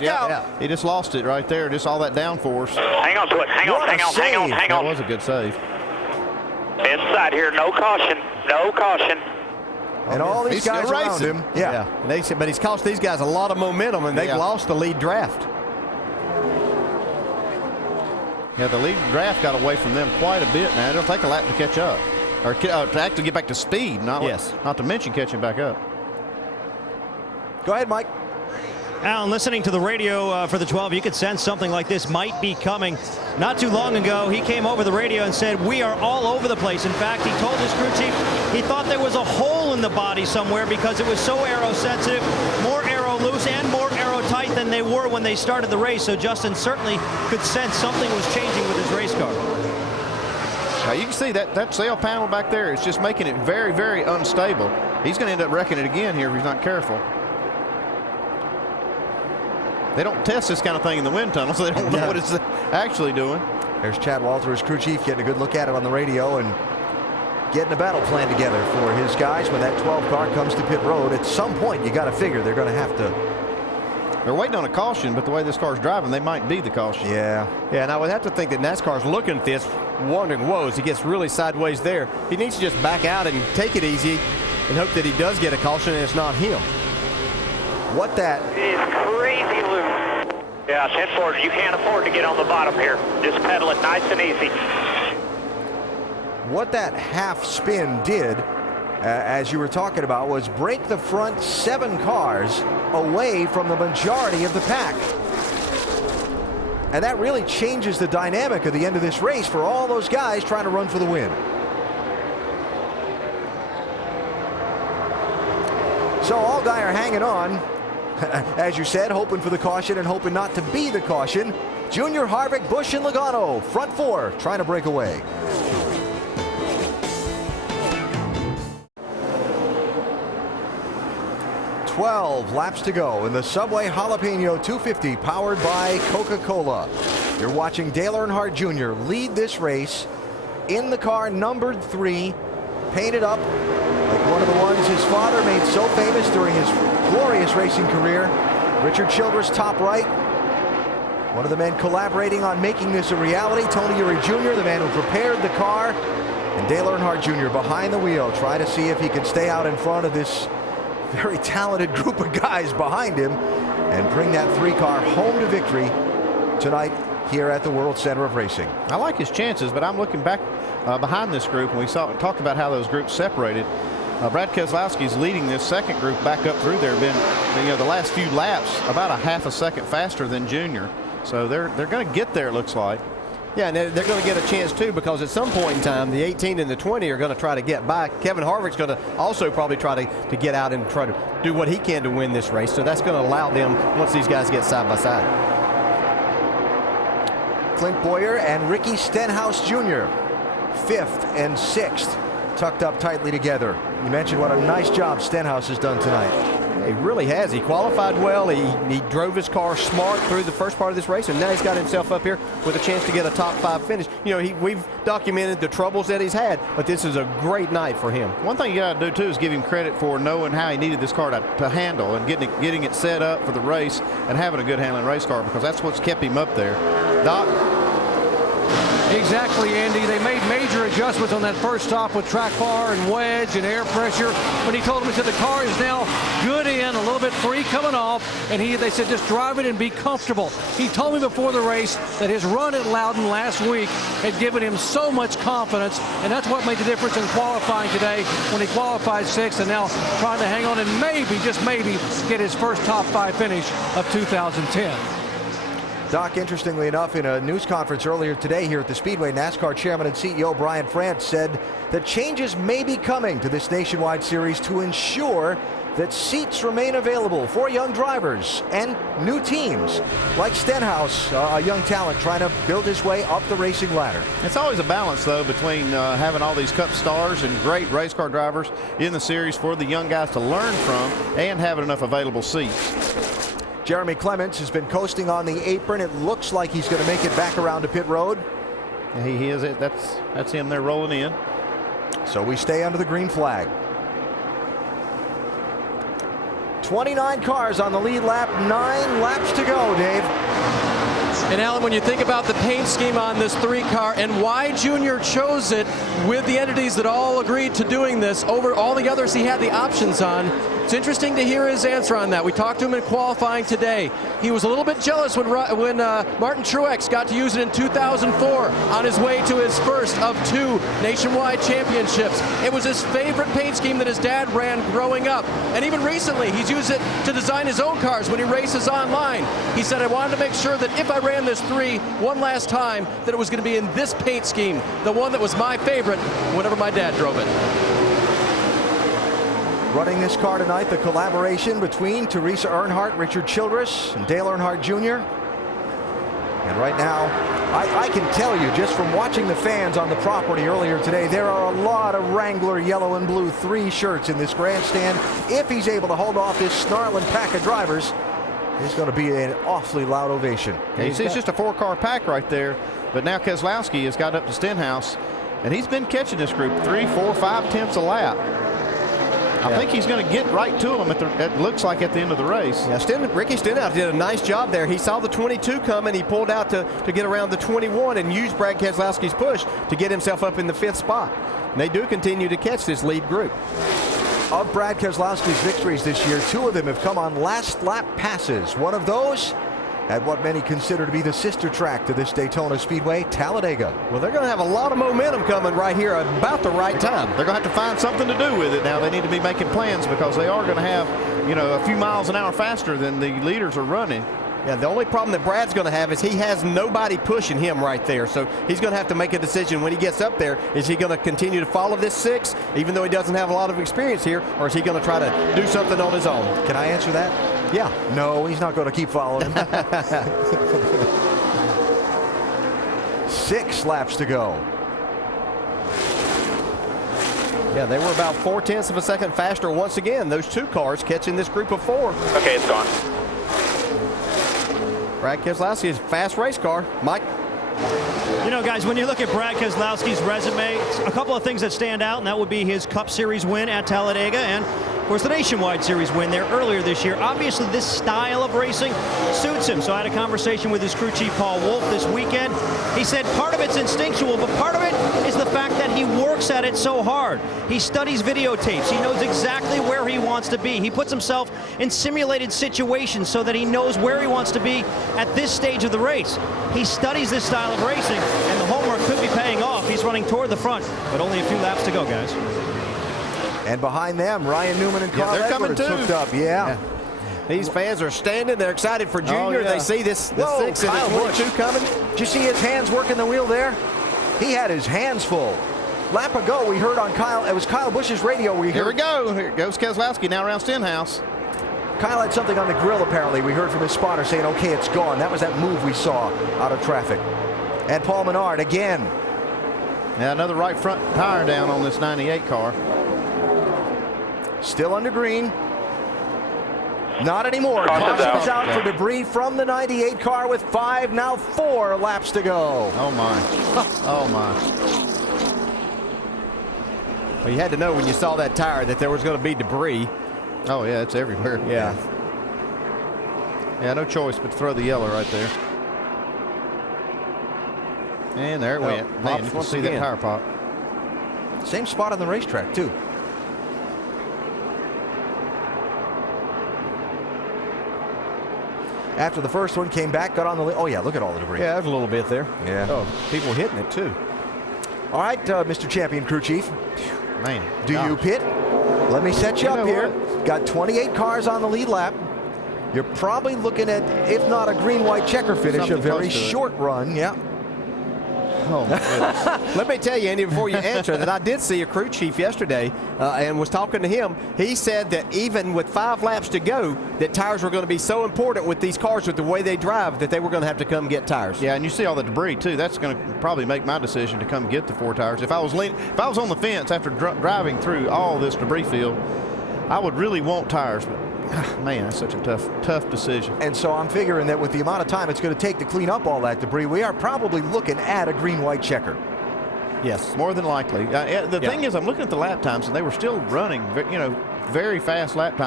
Look out. Yeah. He just lost it right there. Just all that downforce. Hang on to it. Hang on. That was a good save. Inside here. No caution. No caution. And all these guys around him. Yeah. But he's cost these guys a lot of momentum, and they've lost the lead draft. Yeah, the lead draft got away from them quite a bit now. It'll take a lap to catch up. Or to actually get back to speed, not to mention catching back up. Go ahead, Mike. Alan, listening to the radio for the 12, you could sense something like this might be coming. Not too long ago, he came over the radio and said, we are all over the place. In fact, he told his crew chief he thought there was a hole in the body somewhere because it was so aero sensitive, more aero loose and more aero tight than they were when they started the race. So Justin certainly could sense something was changing with his race car. Now you can see that sail panel back there is just making it very, very unstable. He's going to end up wrecking it again here if he's not careful. They don't test this kind of thing in the wind tunnel, so they don't know what it's actually doing. There's Chad Walter, his crew chief, getting a good look at it on the radio and getting a battle plan together for his guys when that 12 car comes to pit road. At some point, you got to figure they're going to have to. They're waiting on a caution, but the way this car's driving, they might be the caution. Yeah, and I would have to think that NASCAR's looking at this, wondering, whoa, as he gets really sideways there, he needs to just back out and take it easy and hope that he does get a caution and it's not him. What that is crazy loose. Yeah, 10-4. You can't afford to get on the bottom here. Just pedal it nice and easy. What that half spin did, as you were talking about, was break the front 7 cars away from the majority of the pack. And that really changes the dynamic of the end of this race for all those guys trying to run for the win. So Allgaier are hanging on, as you said, hoping for the caution and hoping not to be the caution. Junior, Harvick, Busch, and Logano, front 4, trying to break away. "12 laps to go in the Subway Jalapeño 250 powered by Coca-Cola. You're watching Dale Earnhardt Jr. lead this race in the car numbered 3, painted up like one of the ones his father made so famous during his glorious racing career. Richard Childress top right. One of the men collaborating on making this a reality. Tony Eury Jr., the man who prepared the car. And Dale Earnhardt Jr. behind the wheel, trying to see if he can stay out in front of this very talented group of guys behind him and bring that 3 car home to victory tonight here at the World Center of Racing. I like his chances, but I'm looking back behind this group, and we talked about how those groups separated. Brad Keselowski's leading this second group back up through there. Been the last few laps about a half a second faster than Junior, so they're going to get there, it looks like. Yeah, and they're going to get a chance too, because at some point in time the 18 and the 20 are going to try to get by. Kevin Harvick's going to also probably try to get out and try to do what he can to win this race, so that's going to allow them once these guys get side by side. Clint Boyer and Ricky Stenhouse Jr. 5th and 6th, tucked up tightly together. You mentioned what a nice job Stenhouse has done tonight. He really has. He qualified well. He drove his car smart through the first part of this race, and now he's got himself up here with a chance to get a top 5 finish. We've documented the troubles that he's had, but this is a great night for him. One thing you got to do too is give him credit for knowing how he needed this car to handle and getting it set up for the race and having a good handling race car, because that's what's kept him up there. Doc? Exactly, Andy. They made major adjustments on that first stop with track bar and wedge and air pressure. When he told him, he said the car is now good in, a little bit free coming off, and they said just drive it and be comfortable. He told me before the race that his run at Loudon last week had given him so much confidence, and that's what made the difference in qualifying today when he qualified 6th and now trying to hang on and maybe, just maybe, get his first top 5 finish of 2010. Doc, interestingly enough, in a news conference earlier today here at the Speedway, NASCAR Chairman and CEO Brian France said that changes may be coming to this Nationwide Series to ensure that seats remain available for young drivers and new teams like Stenhouse, a young talent trying to build his way up the racing ladder. It's always a balance, though, between having all these Cup stars and great race car drivers in the series for the young guys to learn from and having enough available seats. Jeremy Clements has been coasting on the apron. It looks like he's going to make it back around to pit road. Yeah, he is it. That's him there rolling in. So we stay under the green flag. 29 cars on the lead lap, 9 laps to go, Dave. And Alan, when you think about the paint scheme on this 3-car and why Junior chose it with the entities that all agreed to doing this over all the others he had the options on, it's interesting to hear his answer on that. We talked to him in qualifying today. He was a little bit jealous when Martin Truex got to use it in 2004 on his way to his first of 2 nationwide championships. It was his favorite paint scheme that his dad ran growing up. And even recently, he's used it to design his own cars when he races online. He said, I wanted to make sure that if I ran this 3 one last time, that it was going to be in this paint scheme, the one that was my favorite whenever my dad drove it. Running this car tonight, the collaboration between Teresa Earnhardt, Richard Childress, and Dale Earnhardt Jr. And right now, I can tell you just from watching the fans on the property earlier today, there are a lot of Wrangler yellow and blue 3 shirts in this grandstand. If he's able to hold off this snarling pack of drivers, it's going to be an awfully loud ovation. Yeah, you see, it's just a 4-car pack right there. But now Keselowski has got up to Stenhouse, and he's been catching this group 3, 4, 5 tenths a lap. I think he's going to get right to him it looks like at the end of the race. Yeah, Ricky Stenhouse did a nice job there. He saw the 22 coming. He pulled out to get around the 21 and used Brad Keselowski's push to get himself up in the 5th spot. And they do continue to catch this lead group. Of Brad Keselowski's victories this year, 2 of them have come on last lap passes. One of those at what many consider to be the sister track to this Daytona Speedway, Talladega. Well, they're going to have a lot of momentum coming right here about the right time. They're going to have to find something to do with it now. They need to be making plans because they are going to have, a few miles an hour faster than the leaders are running. Yeah, the only problem that Brad's going to have is he has nobody pushing him right there. So he's going to have to make a decision when he gets up there. Is he going to continue to follow this 6, even though he doesn't have a lot of experience here, or is he going to try to do something on his own? Can I answer that? Yeah. No, he's not going to keep following him. 6 laps to go. Yeah, they were about 4 tenths of a second faster once again. Those 2 cars catching this group of 4. Okay, it's gone. Brad Keselowski is a fast race car. Mike? You know, guys, when you look at Brad Keselowski's resume, a couple of things that stand out, and that would be his Cup Series win at Talladega and, of course, the Nationwide Series win there earlier this year. Obviously, this style of racing suits him. So I had a conversation with his crew chief, Paul Wolf, this weekend. He said part of it's instinctual, but part of it is the fact that he works at it so hard. He studies videotapes. He knows exactly where he wants to be. He puts himself in simulated situations so that he knows where he wants to be at this stage of the race. He studies this style of racing, and the homework could be paying off. He's running toward the front, but only a few laps to go, guys. And behind them, Ryan Newman and Carl they're coming Edwards too. hooked up. Yeah. These fans are standing. They're excited for Junior. yeah. They see this the Whoa, 6 and Kyle the 22 Busch. coming. Did you see his hands working the wheel there? He had his hands full. Lap ago, we heard on it was Kyle Busch's radio. Here we go. Here goes Keselowski now around Stenhouse. Kyle had something on the grill, apparently. We heard from his spotter saying, okay, it's gone. That was that move we saw out of traffic. And Paul Menard again. Now another right front tire down on this 98 car. Still under green. Not anymore. Caution's out for debris from the 98 car with 5, now 4 laps to go. Oh, my. Oh, my. Well, you had to know when you saw that tire that there was going to be debris. Oh, yeah, it's everywhere. Yeah. Yeah, no choice but to throw the yellow right there. And there it went. Man, you can see that tire pop. Same spot on the racetrack, too. After the first one, came back, got on the... Oh, yeah, look at all the debris. Yeah, there's a little bit there. Yeah. Oh, people hitting it, too. All right, Mr. Champion Crew Chief. Man. Do you pit? Let me set you up here. Got 28 cars on the lead lap. You're probably looking at, if not a green-white checker finish, Something a very close to it. short run. Yeah. Oh, my goodness. Let me tell you, Andy, before you answer, that I did see a crew chief yesterday and was talking to him. He said that even with 5 laps to go, that tires were going to be so important with these cars, with the way they drive, that they were going to have to come get tires. Yeah, and you see all the debris, too. That's going to probably make my decision to come get the 4 tires. If I was on the fence after driving through all this debris field, I would really want tires, but man, that's such a tough decision. And so I'm figuring that with the amount of time it's going to take to clean up all that debris, we are probably looking at a green-white checker. Yes, more than likely. The thing is, I'm looking at the lap times, and they were still running, very fast lap times.